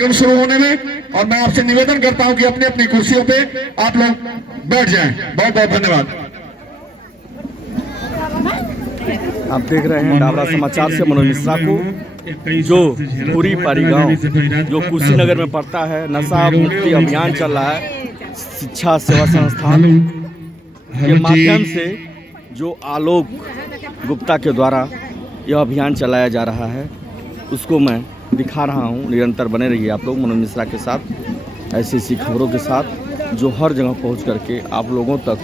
कार्यक्रम शुरू होने में, और मैं आपसे निवेदन करता हूं कि अपनी अपनी कुर्सियों पे आप लोग बैठ जाएं। बहुत बहुत धन्यवाद। आप देख रहे हैं डाबरा समाचार से मनोज मिश्रा को, जो धूरी पारी गांव जो कुशीनगर में पड़ता है, नशा मुक्ति अभियान चल रहा है शिक्षा सेवा संस्थान के माध्यम से, जो आलोक गुप्ता के द्वारा यह अभियान चलाया जा रहा है, उसको मैं दिखा रहा हूं। निरंतर बने रहिए आप लोग मनोज मिश्रा के साथ, ऐसी ऐसी खबरों के साथ जो हर जगह पहुंच करके आप लोगों तक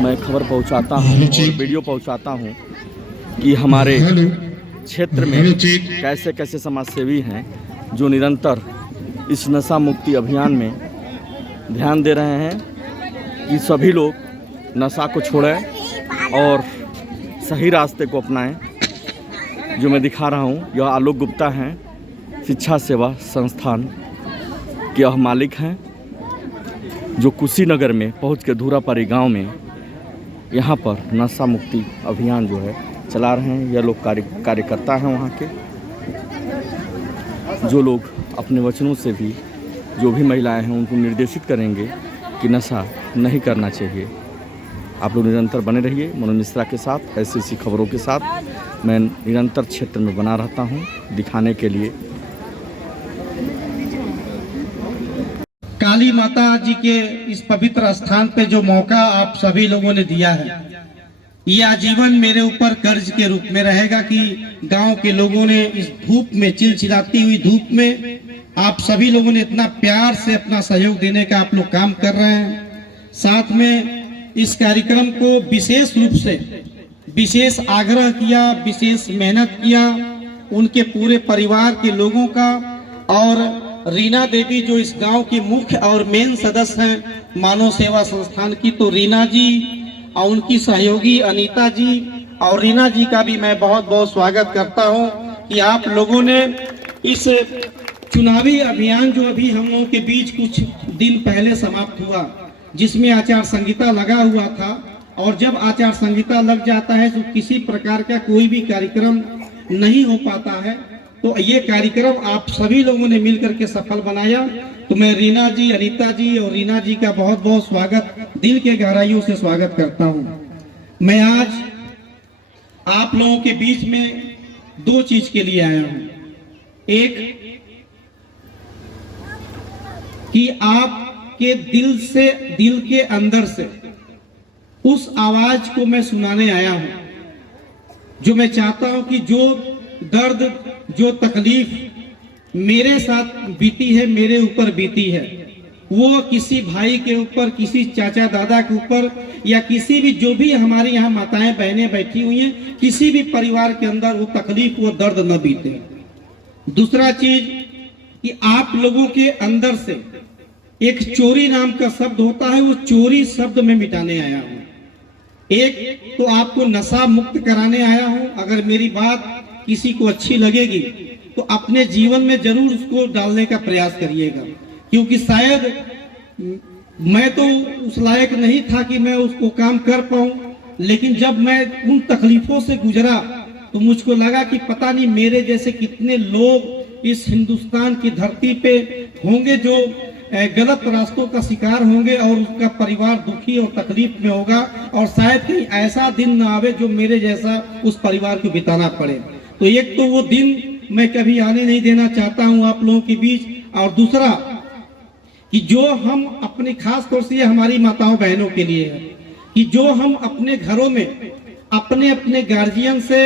मैं खबर पहुंचाता हूं और वीडियो पहुंचाता हूं कि हमारे क्षेत्र में कैसे कैसे समाजसेवी हैं जो निरंतर इस नशा मुक्ति अभियान में ध्यान दे रहे हैं कि सभी लोग नशा को छोड़ें और सही रास्ते को अपनाएं। जो मैं दिखा रहा हूं, यह आलोक गुप्ता हैं, शिक्षा सेवा संस्थान के यह मालिक हैं, जो कुशीनगर में पहुंच के धूरापारी गांव में यहाँ पर नशा मुक्ति अभियान जो है चला रहे हैं। यह लोग कार्यकर्ता हैं वहाँ के, जो लोग अपने वचनों से भी जो भी महिलाएं हैं उनको निर्देशित करेंगे कि नशा नहीं करना चाहिए। आप लोग निरंतर बने रहिए मनोज मिश्रा के साथ, ऐसी ऐसी खबरों के साथ मैं निरंतर क्षेत्र में बना रहता हूँ दिखाने के लिए। काली माता जी के इस पवित्र स्थान पे जो मौका आप सभी लोगों ने दिया है, ये आजीवन मेरे ऊपर कर्ज के रूप में रहेगा कि गांव के लोगों ने इस धूप में, चिलचिलाती हुई धूप में, आप सभी लोगों ने इतना प्यार से अपना सहयोग देने का आप लोग काम कर रहे हैं। साथ में इस कार्यक्रम को विशेष रूप से विशेष आग्रह किया, विशेष मेहनत किया उनके पूरे परिवार के लोगों का, और रीना देवी जो इस गांव की मुख्य और मेन सदस्य हैं मानव सेवा संस्थान की, तो रीना जी और उनकी सहयोगी अनीता जी और रीना जी का भी मैं बहुत बहुत स्वागत करता हूं कि आप लोगों ने इस चुनावी अभियान जो अभी हम लोगों के बीच कुछ दिन पहले समाप्त हुआ, जिसमें आचार संहिता लगा हुआ था, और जब आचार संहिता लग जाता है तो किसी प्रकार का कोई भी कार्यक्रम नहीं हो पाता है, तो ये कार्यक्रम आप सभी लोगों ने मिलकर के सफल बनाया। तो मैं रीना जी, अनीता जी और रीना जी का बहुत बहुत स्वागत, दिल के गहराइयों से स्वागत करता हूं। मैं आज आप लोगों के बीच में दो चीज के लिए आया हूं। एक कि आपके दिल से, दिल के अंदर से उस आवाज को मैं सुनाने आया हूं जो मैं चाहता हूं कि जो दर्द, जो तकलीफ मेरे साथ बीती है, मेरे ऊपर बीती है, वो किसी भाई के ऊपर, किसी चाचा दादा के ऊपर, या किसी भी जो भी हमारे यहाँ माताएं बहनें बैठी हुई हैं, किसी भी परिवार के अंदर वो तकलीफ, वो दर्द न बीते। दूसरा चीज कि आप लोगों के अंदर से एक चोरी नाम का शब्द होता है, वो चोरी शब्द में मिटाने आया हूं। एक तो आपको नशा मुक्त कराने आया हूं। अगर मेरी बात किसी को अच्छी लगेगी तो अपने जीवन में जरूर उसको डालने का प्रयास करिएगा, क्योंकि शायद मैं तो उस लायक नहीं था कि मैं उसको काम कर पाऊं, लेकिन जब मैं उन तकलीफों से गुजरा तो मुझको लगा कि पता नहीं मेरे जैसे कितने लोग इस हिंदुस्तान की धरती पे होंगे जो गलत रास्तों का शिकार होंगे और उसका परिवार दुखी और तकलीफ में होगा, और शायद कहीं ऐसा दिन ना आवे जो मेरे जैसा उस परिवार को बिताना पड़े। तो एक तो वो दिन मैं कभी आने नहीं देना चाहता हूं आप लोगों के बीच, और दूसरा कि जो हम अपने, खास तौर से हमारी माताओं बहनों के लिए है, कि जो हम अपने घरों में अपने अपने गार्जियन से,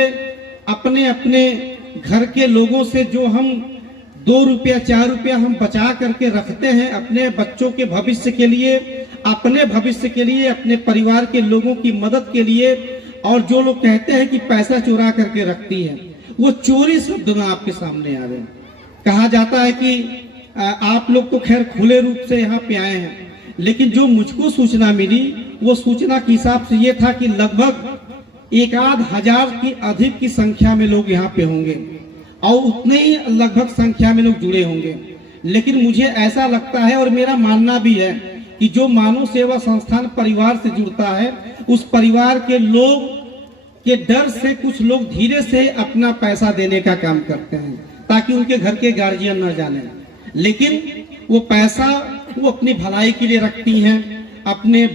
अपने अपने घर के लोगों से जो हम 2 रुपया 4 रुपया हम बचा करके रखते हैं अपने बच्चों के भविष्य के लिए, अपने भविष्य के लिए, अपने परिवार के लोगों की मदद के लिए, और जो लोग कहते हैं कि पैसा चुरा करके रखती है, वो चोरी शब्द ना आपके सामने आवे। कहा जाता है कि आप लोग तो खैर खुले रूप से यहाँ पे आए हैं, लेकिन जो मुझको सूचना मिली वो सूचना के हिसाब से ये था कि लगभग 1,000 की अधिक की संख्या में लोग यहाँ पे होंगे, और उतने ही लगभग संख्या में लोग जुड़े होंगे। लेकिन मुझे ऐसा लगता है और मेरा मानना भी है कि जो मानव सेवा संस्थान परिवार से जुड़ता है, उस परिवार के लोग के डर से कुछ लोग धीरे से अपना पैसा देने का काम करते हैं, ताकि उनके घर के गार्जियन न जाने। लेकिन वो पैसा वो अपनी भलाई के लिए रखती हैं, अपने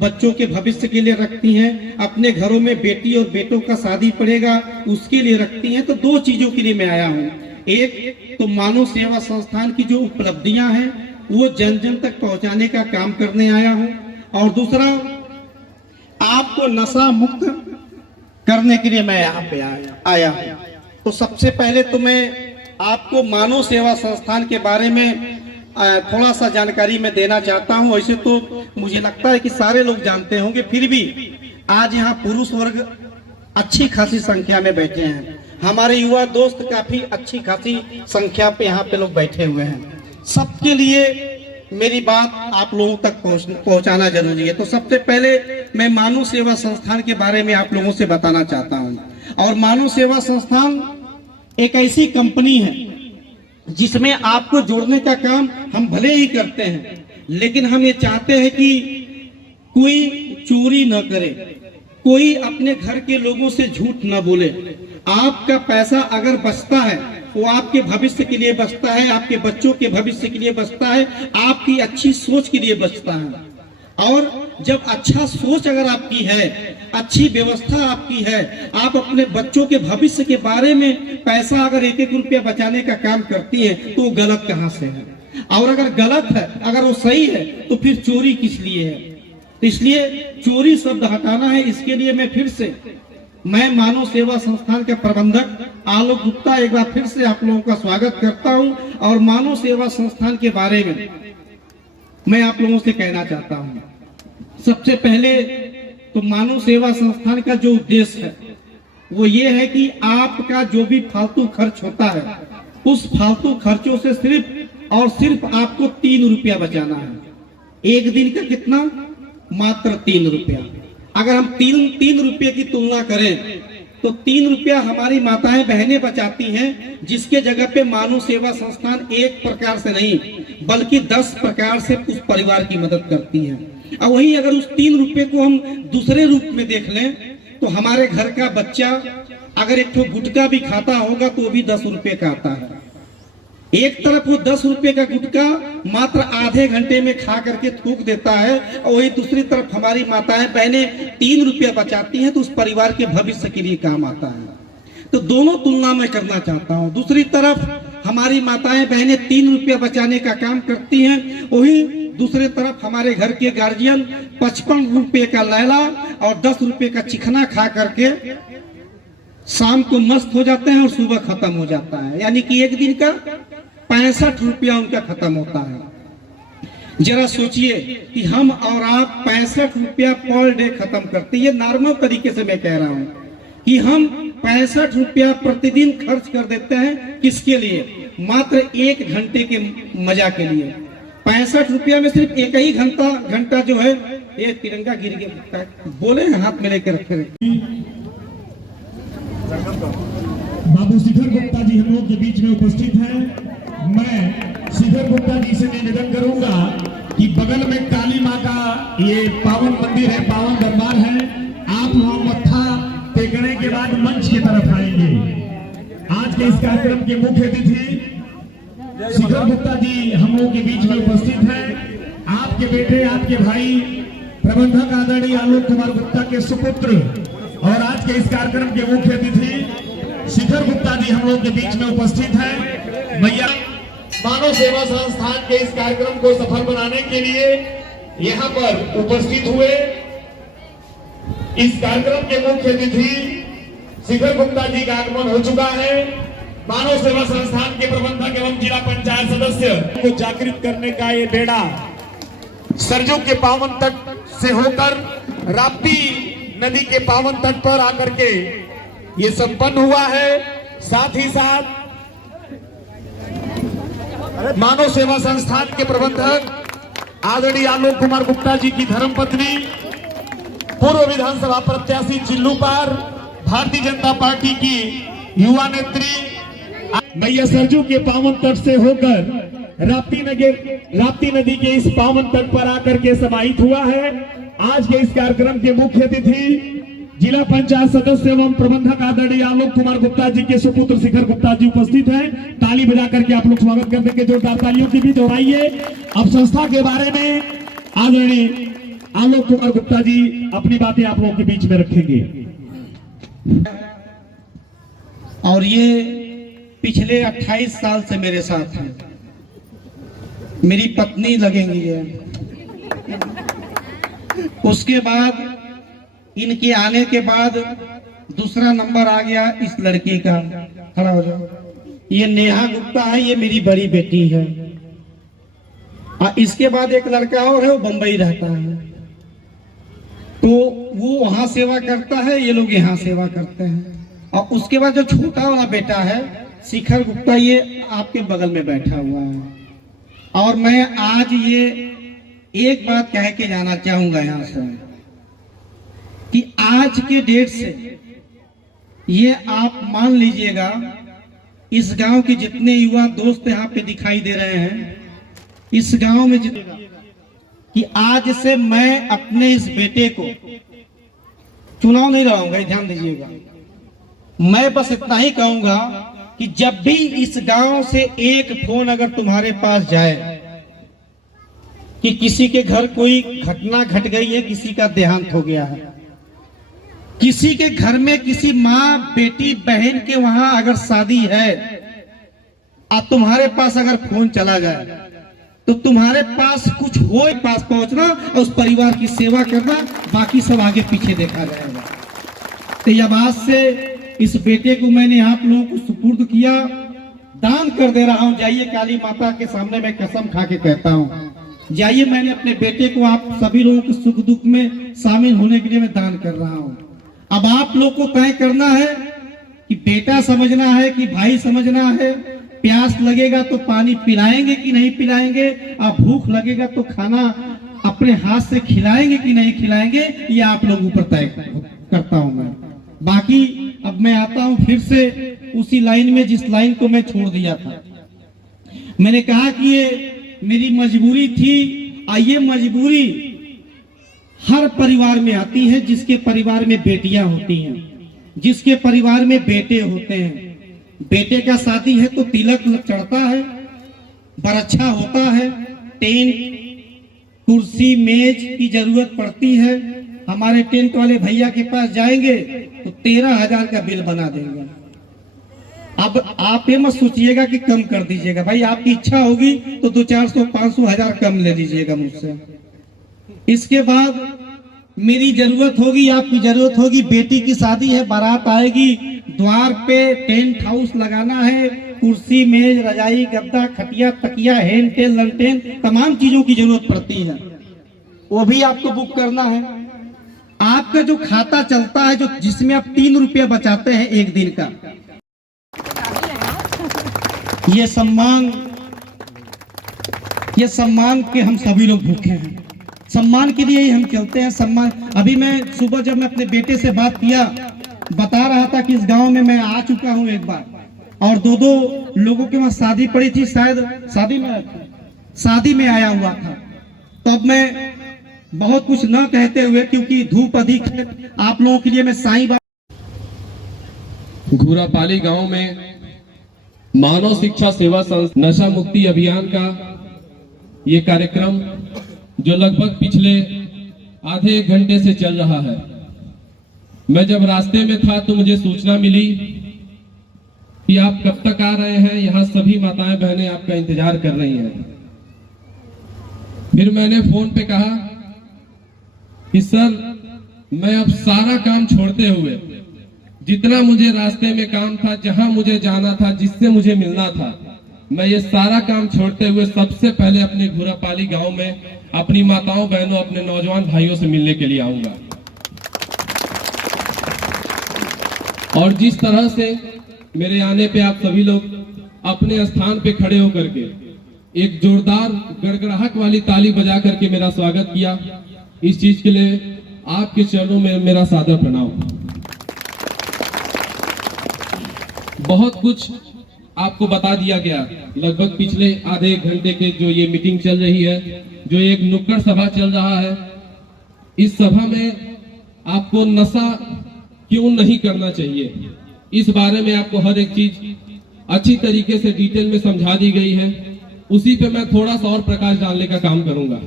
बच्चों के भविष्य के लिए रखती हैं, अपने घरों में बेटी और बेटों का शादी पड़ेगा उसके लिए रखती हैं। तो दो चीजों के लिए मैं आया हूँ, एक तो मानव सेवा संस्थान की जो उपलब्धियां हैं वो जन जन तक पहुंचाने का काम करने आया हूँ, और दूसरा आपको नशा मुक्त करने के लिए मैं यहाँ पे आया हूँ। तो सबसे पहले तो मैं आपको मानव सेवा संस्थान के बारे में थोड़ा सा जानकारी मैं देना चाहता हूँ। वैसे तो मुझे लगता है कि सारे लोग जानते होंगे, फिर भी आज यहाँ पुरुष वर्ग अच्छी खासी संख्या में बैठे हैं। हमारे युवा दोस्त काफी अच्छी खासी संख्या पे यहाँ पे लोग बैठे हुए हैं। सबके लिए मेरी बात आप लोगों तक पहुँचाना जरूरी है। तो सबसे पहले मैं मानव सेवा संस्थान के बारे में आप लोगों से बताना चाहता हूँ। और मानव सेवा संस्थान एक ऐसी कंपनी है जिसमें आपको जोड़ने का काम हम भले ही करते हैं, लेकिन हम ये चाहते हैं कि कोई चोरी न करे, कोई अपने घर के लोगों से झूठ न बोले। आपका पैसा अगर बचता है वो आपके भविष्य के लिए बचता है, आपके बच्चों के भविष्य के लिए बचता है, आपकी अच्छी सोच के लिए बचता है। और जब अच्छा सोच अगर आपकी है, अच्छी व्यवस्था आपकी है, आप अपने बच्चों के भविष्य के बारे में पैसा अगर एक एक रुपया बचाने का काम करती है तो वो गलत कहाँ से है? और अगर गलत है, अगर वो सही है तो फिर चोरी किस लिए है? तो इसलिए चोरी शब्द हटाना है। इसके लिए मैं फिर से मैं मानव सेवा संस्थान के प्रबंधक आलोक गुप्ता एक बार फिर से आप लोगों का स्वागत करता हूं। और मानव सेवा संस्थान के बारे में मैं आप लोगों से कहना चाहता हूं। सबसे पहले तो मानव सेवा संस्थान का जो उद्देश्य है वो ये है कि आपका जो भी फालतू खर्च होता है उस फालतू खर्चों से सिर्फ और सिर्फ आपको 3 रुपया बचाना है। एक दिन का कितना? मात्र 3 रुपया। अगर हम तीन रुपये की तुलना करें तो 3 रुपया हमारी माताएं बहनें बचाती हैं, जिसके जगह पे मानव सेवा संस्थान एक प्रकार से नहीं बल्कि 10 प्रकार से उस परिवार की मदद करती है। और वहीं अगर उस 3 रुपये को हम दूसरे रूप में देख लें तो हमारे घर का बच्चा अगर एक ठो गुटखा भी खाता होगा तो वो भी 10 रुपये का आता है। एक तरफ वो 10 रुपये का गुटखा मात्र आधे घंटे में खा करके थूक देता है, और वही दूसरी तरफ हमारी माताएं बहनें 3 रुपया बचाती हैं तो उस परिवार के भविष्य के लिए काम आता है। तो दोनों तुलना में करना चाहता हूं। दूसरी तरफ हमारी माताएं बहनें 3 रुपया बचाने का काम करती हैं, वही दूसरी तरफ हमारे घर के गार्जियन 55 रुपये का लैला और 10 रुपये का चिकना खा करके शाम को मस्त हो जाते हैं और सुबह खत्म हो जाता है। यानी कि एक दिन का 65 रुपया उनका खत्म होता है। जरा सोचिए कि हम और आप 65 रुपया पर डे खत्म करते हैं। ये नॉर्मल तरीके से मैं कह रहा हूं कि हम 65 रुपया प्रतिदिन खर्च कर देते हैं। किसके लिए? मात्र 1 घंटे के मजा के लिए। 65 रुपया में सिर्फ एक ही घंटा जो है, ये तिरंगा गिर गया, बोले हाथ में लेकर रखे। बाबू शिखर गुप्ता जी हम लोग के बीच में उपस्थित हैं। मैं शिखर गुप्ता जी से निवेदन करूंगा कि बगल में काली माँ का ये पावन मंदिर है, पावन दरबार है, आप वहां मत्था टेकने के बाद मंच की तरफ आएंगे। आज के इस कार्यक्रम के मुख्य अतिथि शिखर गुप्ता जी हम लोग के बीच में उपस्थित हैं। आपके बेटे, आपके भाई प्रबंधक आदरणीय आलोक कुमार गुप्ता के सुपुत्र और आज के इस कार्यक्रम के मुख्य अतिथि शिखर गुप्ता जी हम लोग के बीच में उपस्थित हैं। भैया मानव सेवा संस्थान के इस कार्यक्रम को सफल बनाने के लिए यहाँ पर उपस्थित हुए। इस कार्यक्रम के मुख्य अतिथि शिखर गुप्ता जी का आगमन हो चुका है। मानव सेवा संस्थान के प्रबंधक एवं जिला पंचायत सदस्य को जागृत करने का ये बेड़ा सरजू के पावन तट से होकर राप्ती नदी के पावन तट पर आकर के ये संपन्न हुआ है। साथ ही साथ मानव सेवा संस्थान के प्रबंधक आदरणीय आलोक कुमार गुप्ता जी की धर्मपत्नी पूर्व विधानसभा प्रत्याशी चिल्लू पार भारतीय जनता पार्टी की युवा नेत्री मैया सरजू के पावन तट से होकर राप्ती नदी के इस पावन तट पर आकर के समाहित हुआ है। आज के इस कार्यक्रम के मुख्य अतिथि जिला पंचायत सदस्य एवं प्रबंधक आदरणीय आलोक कुमार गुप्ता जी के सुपुत्र शिखर गुप्ता जी उपस्थित हैं। ताली बजा करके आप लोग स्वागत कर देंगे जोरदार तालियों की भी दोहराइए। अब संस्था के बारे में आदरणीय आलोक कुमार गुप्ता जी अपनी बातें आप लोगों के बीच में रखेंगे। और ये पिछले 28 साल से मेरे साथ हैं। मेरी पत्नी लगेंगी ये। उसके बाद इनके आने के बाद दूसरा नंबर आ गया इस लड़की का। खड़ा हो जाओ। ये नेहा गुप्ता है, ये मेरी बड़ी बेटी है। और इसके बाद एक लड़का और है, वो बंबई रहता है, तो वो वहां सेवा करता है, ये लोग यहाँ सेवा करते हैं। और उसके बाद जो छोटा वाला बेटा है शिखर गुप्ता, ये आपके बगल में बैठा हुआ है। और मैं आज ये एक बात कह के जाना चाहूंगा यहाँ से कि आज के डेट से ये आप मान लीजिएगा, इस गांव के जितने युवा दोस्त यहाँ पे दिखाई दे रहे हैं, इस गांव में जितने, कि आज से मैं अपने इस बेटे को चुनाव नहीं लड़ाऊंगा, ध्यान दीजिएगा। मैं बस इतना ही कहूंगा कि जब भी इस गांव से एक फोन अगर तुम्हारे पास जाए कि किसी के घर कोई घटना घट गई है, किसी का देहांत हो गया है, किसी के घर में किसी माँ बेटी बहन के वहां अगर शादी है, और तुम्हारे पास अगर फोन चला जाए, तो तुम्हारे पास कुछ हो पास पहुंचना और उस परिवार की सेवा करना, बाकी सब आगे पीछे देखा जाएगा। तो अब आज से इस बेटे को मैंने आप लोगों को सुपुर्द किया, दान कर दे रहा हूं। जाइए, काली माता के सामने मैं कसम खा के कहता हूं, जाइए, मैंने अपने बेटे को आप सभी लोगों के सुख दुख में शामिल होने के लिए मैं दान कर रहा हूं। अब आप लोग को तय करना है कि बेटा समझना है कि भाई समझना है। प्यास लगेगा तो पानी पिलाएंगे कि नहीं पिलाएंगे, और भूख लगेगा तो खाना अपने हाथ से खिलाएंगे कि नहीं खिलाएंगे, ये आप लोगों पर तय करता हूं मैं। बाकी अब मैं आता हूं फिर से उसी लाइन में जिस लाइन को मैं छोड़ दिया था। मैंने कहा कि ये मेरी मजबूरी थी, और ये मजबूरी हर परिवार में आती है, जिसके परिवार में बेटियां होती हैं, जिसके परिवार में बेटे होते हैं। बेटे का शादी है तो तिलक चढ़ता है, बरच्छा होता है, टेंट कुर्सी मेज की जरूरत पड़ती है। हमारे टेंट वाले भैया के पास जाएंगे तो 13,000 का बिल बना देंगे। अब आप ये मत सोचिएगा कि कम कर दीजिएगा, भाई आपकी इच्छा होगी तो 200, 400, 500, 1000 कम ले लीजिएगा मुझसे। इसके बाद मेरी जरूरत होगी, आपकी जरूरत होगी, बेटी की शादी है, बारात आएगी, द्वार पे टेंट हाउस लगाना है, कुर्सी मेज रजाई गद्दा खटिया तकिया हेन टेन लंटेन तमाम चीजों की जरूरत पड़ती है, वो भी आपको बुक करना है। आपका जो खाता चलता है, जो जिसमें आप 3 रुपया बचाते हैं एक दिन का, ये सम्मान के हम सभी लोग भूखे हैं। सम्मान के लिए ही हम चलते हैं। सम्मान, अभी मैं सुबह जब मैं अपने बेटे से बात किया, बता रहा था कि इस गांव में मैं आ चुका हूं एक बार, और 2 लोगों के वहां शादी पड़ी थी, शायद शादी में आया हुआ था। तो अब मैं बहुत कुछ न कहते हुए, क्योंकि धूप अधिक है, आप लोगों के लिए मैं साईं घूरापाली गांव में मानव शिक्षा सेवा संस्था नशा मुक्ति अभियान का ये कार्यक्रम जो लगभग पिछले आधे 1 घंटे से चल रहा है। मैं जब रास्ते में था तो मुझे सूचना मिली कि आप कब तक आ रहे हैं, यहाँ सभी माताएं बहनें आपका इंतजार कर रही हैं। फिर मैंने फोन पे कहा कि सर मैं अब सारा काम छोड़ते हुए, जितना मुझे रास्ते में काम था, जहां मुझे जाना था, जिससे मुझे मिलना था, मैं ये सारा काम छोड़ते हुए सबसे पहले अपने घूरापाली गांव में अपनी माताओं बहनों अपने नौजवान भाइयों से मिलने के लिए आऊंगा। और जिस तरह से मेरे आने पे आप सभी लोग अपने स्थान पे खड़े होकर के एक जोरदार गड़गड़ाहट वाली ताली बजा करके मेरा स्वागत किया, इस चीज के लिए आपके चरणों में मेरा सादर प्रणाम। बहुत कुछ आपको बता दिया गया। लगभग पिछले आधे 1 घंटे के जो ये मीटिंग चल रही है, जो एक नुक्कड़ सभा चल रहा है, इस सभा में आपको नशा क्यों नहीं करना चाहिए, इस बारे में आपको हर एक चीज अच्छी तरीके से डिटेल में समझा दी गई है। उसी पे मैं थोड़ा सा और प्रकाश डालने का काम करूंगा।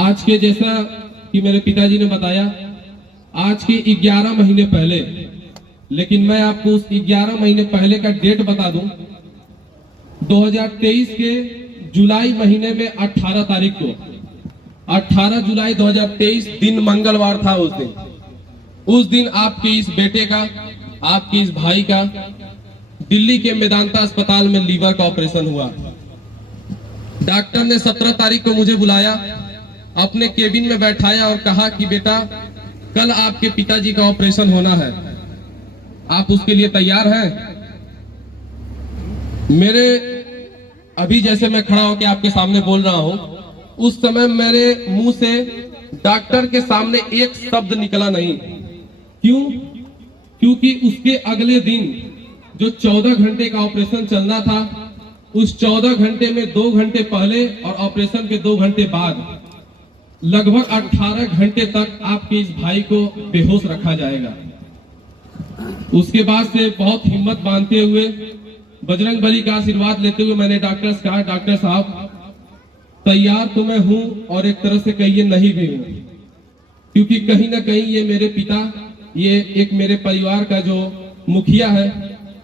आज के जैसा कि मेरे पिताजी ने बताया, आज के 11 महीने पहले, लेकिन मैं आपको उस 11 महीने पहले का डेट बता दूं। 2023 के जुलाई महीने में 18 तारीख को, 18 जुलाई 2023 दिन मंगलवार था। उस दिन आपके इस बेटे का, आपके इस भाई का दिल्ली के मेदांता अस्पताल में लीवर का ऑपरेशन हुआ। डॉक्टर ने 17 तारीख को मुझे बुलाया, अपने केबिन में बैठाया और कहा कि बेटा कल आपके पिताजी का ऑपरेशन होना है, आप उसके लिए तैयार हैं? मेरे अभी जैसे मैं खड़ा होकर आपके सामने बोल रहा हूं, उस समय मेरे मुंह से डॉक्टर के सामने एक शब्द निकला नहीं। क्यों? क्योंकि उसके अगले दिन जो 14 घंटे का ऑपरेशन चलना था, उस 14 घंटे में 2 घंटे पहले और ऑपरेशन के 2 घंटे बाद लगभग 18 घंटे तक आपके इस भाई को बेहोश रखा जाएगा। उसके बाद से बहुत हिम्मत बांधते हुए, बजरंग बली का आशीर्वाद लेते हुए मैंने डॉक्टर से कहा, डॉक्टर साहब तैयार तो मैं हूं और एक तरह से कहिए नहीं भी हूं, क्योंकि कहीं ना कहीं ये मेरे पिता, ये एक मेरे परिवार का जो मुखिया है,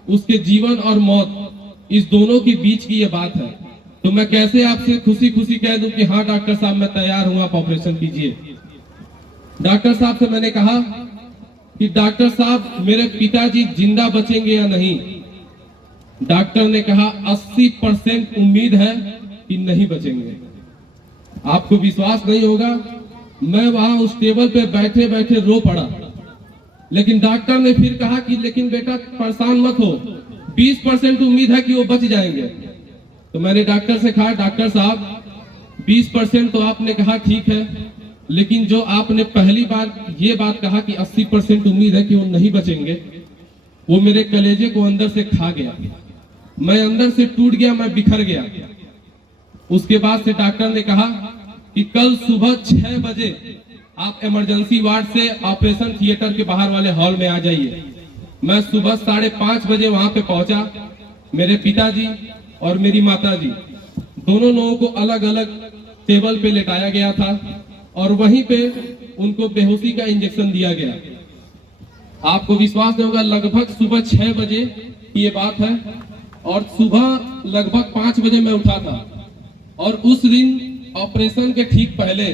उसके जीवन और मौत इस दोनों के बीच की ये बात है। तो मैं कैसे आपसे खुशी खुशी कह दूं कि हाँ डॉक्टर साहब मैं तैयार हूं, आप ऑपरेशन कीजिए। डॉक्टर साहब से मैंने कहा कि डॉक्टर साहब मेरे पिताजी जिंदा बचेंगे या नहीं? डॉक्टर ने कहा 80% उम्मीद है कि नहीं बचेंगे। आपको विश्वास नहीं होगा, मैं वहां उस टेबल पे बैठे बैठे रो पड़ा। लेकिन डॉक्टर ने फिर कहा कि लेकिन बेटा परेशान मत हो, 20% उम्मीद है कि वो बच जाएंगे। तो मैंने डॉक्टर से कहा, डॉक्टर साहब 20% तो आपने कहा ठीक है, लेकिन जो आपने पहली बार ये बात कहा कि 80% उम्मीद है कि वो नहीं बचेंगे, वो मेरे कलेजे को अंदर से खा गया। मैं अंदर से टूट गया, मैं बिखर गया। उसके बाद से डॉक्टर ने कहा कि कल सुबह 6 बजे आप इमरजेंसी वार्ड से ऑपरेशन थिएटर के बाहर वाले हॉल में आ जाइए। मैं सुबह 5:30 बजे वहां पे पहुंचा। मेरे पिताजी और मेरी माताजी दोनों लोगों को अलग अलग टेबल पे लेटाया गया था और वहीं पे उनको बेहोशी का इंजेक्शन दिया गया। आपको विश्वास नहीं होगा, लगभग सुबह 6 बजे की ये बात है और सुबह लगभग 5 बजे मैं उठा था। और उस दिन ऑपरेशन के ठीक पहले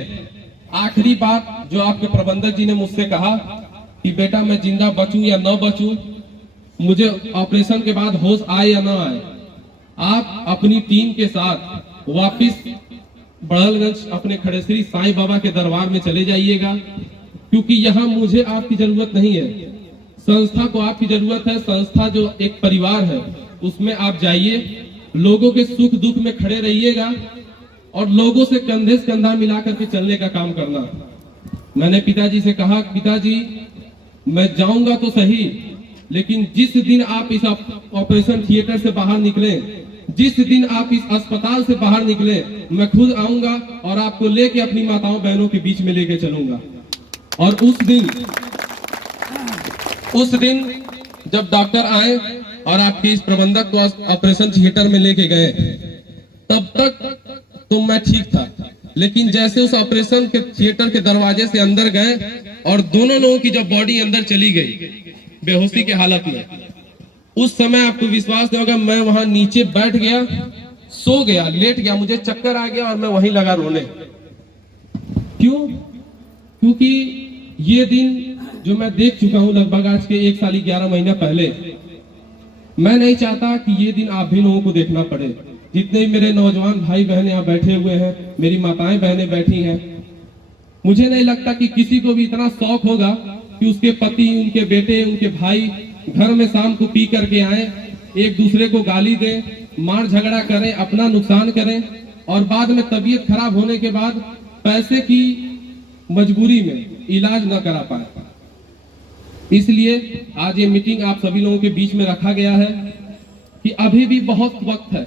आखिरी बात जो आपके प्रबंधक जी ने मुझसे कहा कि बेटा मैं जिंदा बचूं या न बचूं, मुझे ऑपरेशन के बाद होश आए या न आए, आप अपनी टीम के साथ वापिस बड़हलगंज अपने खड़ेश्वरी साईं बाबा के दरबार में चले जाइएगा, क्योंकि यहाँ मुझे आपकी जरूरत नहीं है, संस्था को आपकी जरूरत है। संस्था जो एक परिवार है उसमें आप जाइए, लोगों के सुख दुख में खड़े रहिएगा और लोगों से कंधे से कंधा मिला करके चलने का काम करना। मैंने पिताजी से कहा, पिताजी मैं जाऊंगा तो सही, लेकिन जिस दिन आप इस ऑपरेशन थिएटर से बाहर निकले, जिस दिन आप इस अस्पताल से बाहर निकले, मैं खुद आऊंगा और आपको लेके अपनी माताओं बहनों के बीच में लेके चलूंगा। और उस दिन जब डॉक्टर आए और आपके इस प्रबंधक को ऑपरेशन थिएटर में लेके गए, तब तक तो मैं ठीक था, लेकिन जैसे उस ऑपरेशन के थिएटर के दरवाजे से अंदर गए और दोनों लोगों की जब बॉडी अंदर चली गई बेहोशी के हालत में, उस समय आपको विश्वास नहीं होगा, मैं वहां नीचे बैठ गया, सो गया, लेट गया, मुझे चक्कर आ गया और मैं वहीं लगा रोने। क्यों? क्योंकि ये दिन जो मैं देख चुका हूं लगभग आज के 1 साल 11 महीना पहले, मैं नहीं चाहता कि ये दिन आप भी लोगों को देखना पड़े। जितने मेरे नौजवान भाई बहन यहाँ बैठे हुए हैं, मेरी माताएं बहनें बैठी हैं, मुझे नहीं लगता कि किसी को भी इतना शौक होगा कि उसके पति, उनके बेटे, उनके भाई घर में शाम को पी करके आए, एक दूसरे को गाली दें, मार झगड़ा करें, अपना नुकसान करें और बाद में तबीयत खराब होने के बाद पैसे की मजबूरी में इलाज न करा पाए। इसलिए आज ये मीटिंग आप सभी लोगों के बीच में रखा गया है कि अभी भी बहुत वक्त है,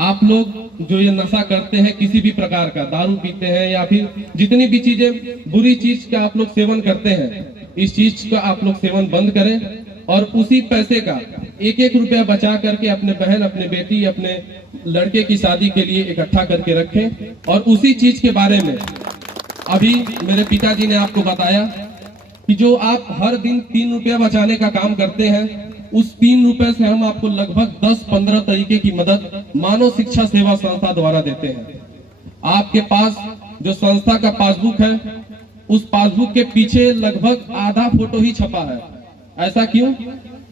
आप लोग जो ये नशा करते हैं, किसी भी प्रकार का दारू पीते हैं या फिर जितनी भी चीजें बुरी चीज का आप लोग सेवन करते हैं, इस चीज का आप लोग सेवन बंद करें और उसी पैसे का एक एक रुपया बचा करके अपने बहन, अपने बेटी, अपने लड़के की शादी के लिए इकट्ठा करके रखें। और उसी चीज के बारे में अभी मेरे पिताजी ने आपको बताया कि जो आप हर दिन 3 रुपया बचाने का काम करते हैं, उस 3 रुपए से हम आपको लगभग 10-15 तरीके की मदद मानव शिक्षा सेवा संस्था द्वारा देते हैं। आपके पास जो संस्था का पासबुक है, उस पासबुक के पीछे लगभग आधा फोटो ही छपा है। ऐसा क्यों?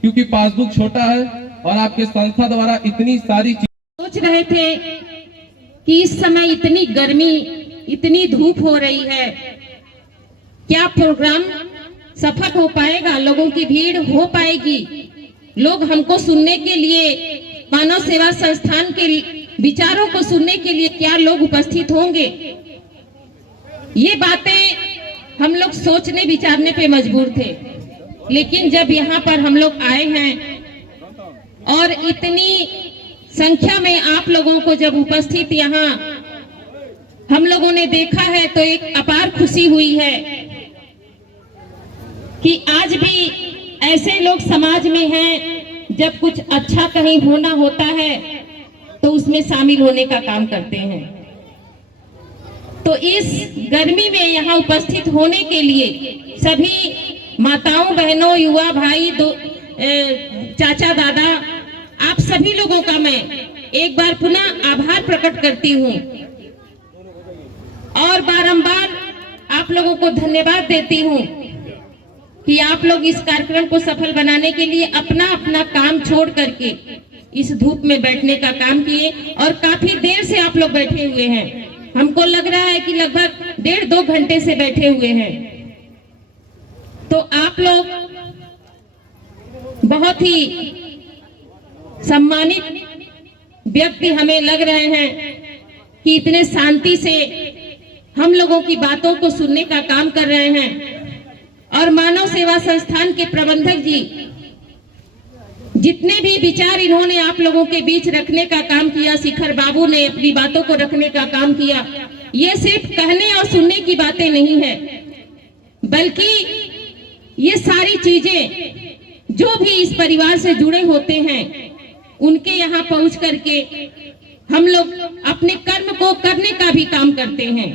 क्योंकि पासबुक छोटा है और आपके संस्था द्वारा इतनी सारी सोच रहे थे कि इस समय इतनी गर्मी, इतनी धूप हो रही है, क्या प्रोग्राम सफल हो पाएगा, लोगों की भीड़ हो पाएगी, लोग हमको सुनने के लिए, मानव सेवा संस्थान के विचारों को सुनने के लिए क्या लोग उपस्थित होंगे? ये बातें हम लोग सोचने विचारने पे मजबूर थे। लेकिन जब यहाँ पर हम लोग आए हैं और इतनी संख्या में आप लोगों को जब उपस्थित यहाँ हम लोगों ने देखा है, तो एक अपार खुशी हुई है कि आज भी ऐसे लोग समाज में हैं, जब कुछ अच्छा कहीं होना होता है तो उसमें शामिल होने का काम करते हैं। तो इस गर्मी में यहाँ उपस्थित होने के लिए सभी माताओं, बहनों, युवा भाई, चाचा, दादा, आप सभी लोगों का मैं एक बार पुनः आभार प्रकट करती हूँ और बारंबार आप लोगों को धन्यवाद देती हूँ कि आप लोग इस कार्यक्रम को सफल बनाने के लिए अपना अपना काम छोड़ करके इस धूप में बैठने का काम किए और काफी देर से आप लोग बैठे हुए हैं। हमको लग रहा है कि लगभग 1.5-2 घंटे से बैठे हुए हैं। तो आप लोग बहुत ही सम्मानित व्यक्ति हमें लग रहे हैं कि इतने शांति से हम लोगों की बातों को सुनने का काम कर रहे हैं। और मानव सेवा संस्थान के प्रबंधक जी जितने भी विचार इन्होंने आप लोगों के बीच रखने का काम किया, शिखर बाबू ने अपनी बातों को रखने का काम किया, ये सिर्फ कहने और सुनने की बातें नहीं है, बल्कि ये सारी चीजें जो भी इस परिवार से जुड़े होते हैं उनके यहाँ पहुंच करके हम लोग अपने कर्म को करने का भी काम करते हैं।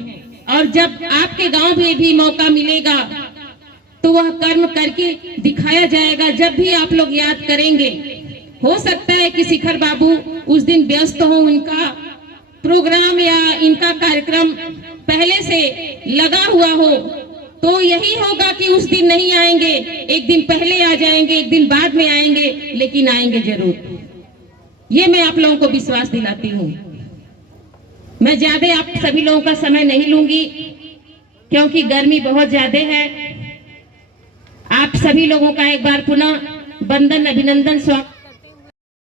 और जब आपके गांव में भी मौका मिलेगा तो वह कर्म करके दिखाया जाएगा। जब भी आप लोग याद करेंगे, हो सकता है कि शिखर बाबू उस दिन व्यस्त हो, उनका प्रोग्राम या इनका कार्यक्रम पहले से लगा हुआ हो, तो यही होगा कि उस दिन नहीं आएंगे, एक दिन पहले आ जाएंगे, एक दिन बाद में आएंगे, लेकिन आएंगे जरूर। ये मैं आप लोगों को विश्वास दिलाती हूँ। मैं ज्यादा आप सभी लोगों का समय नहीं लूंगी क्योंकि गर्मी बहुत ज्यादा है। आप सभी लोगों का एक बार पुनः वंदन, अभिनंदन, स्वागत।